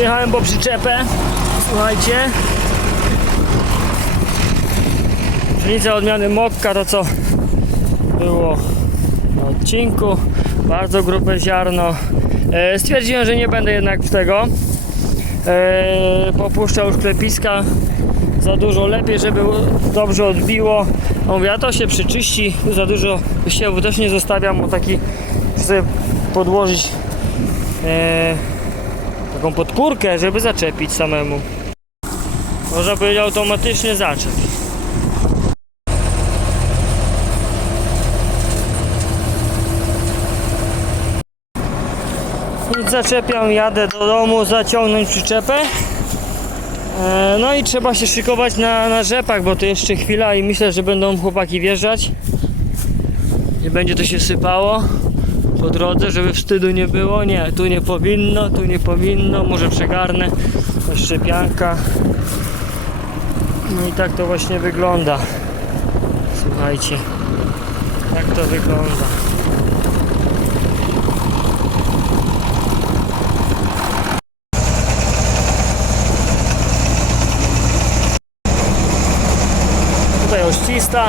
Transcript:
Przyjechałem po przyczepę. Słuchajcie. Różnica odmiany Mokka to co było na odcinku. Bardzo grube ziarno. E, stwierdziłem, że nie będę jednak w tego e, już klepiska za dużo lepiej, żeby dobrze odbiło. A mówię, a to się przyczyści, za dużo siewu też nie zostawiam, bo taki chcę podłożyć e, taką podpórkę, żeby zaczepić samemu. Można powiedzieć automatycznie zaczep. Nic zaczepiam, jadę do domu, zaciągnąć przyczepę. E, No i trzeba się szykować na, na rzepak, bo to jeszcze chwila i myślę, że będą chłopaki wjeżdżać. Nie będzie to się sypało po drodze, żeby wstydu nie było. Nie, tu nie powinno, tu nie powinno, może przegarnę. Szczepianka. No i tak to właśnie wygląda. Słuchajcie, tak to wygląda. Tutaj oścista.